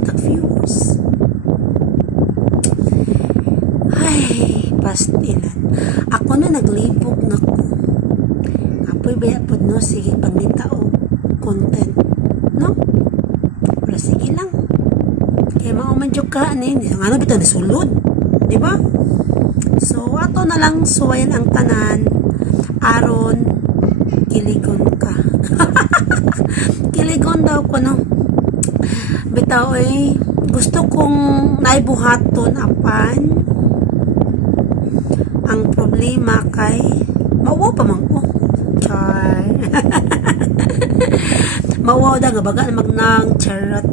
tag viewers. Ay, pastilan. Ako na naglibog na ko. Apoy baya po no, sige pangita o content. No? Pero sige lang. Kaya maumadyo ka, ano bito nasulod? Diba? So, ato na lang suwayan ang tanan. Aron, kiligon ka. Kiligon daw ko, no? Bitaw eh, gusto kong naibuhaton apan ang problema kay mawa pa man ko. Char. Mawa da nga baga magnang charot.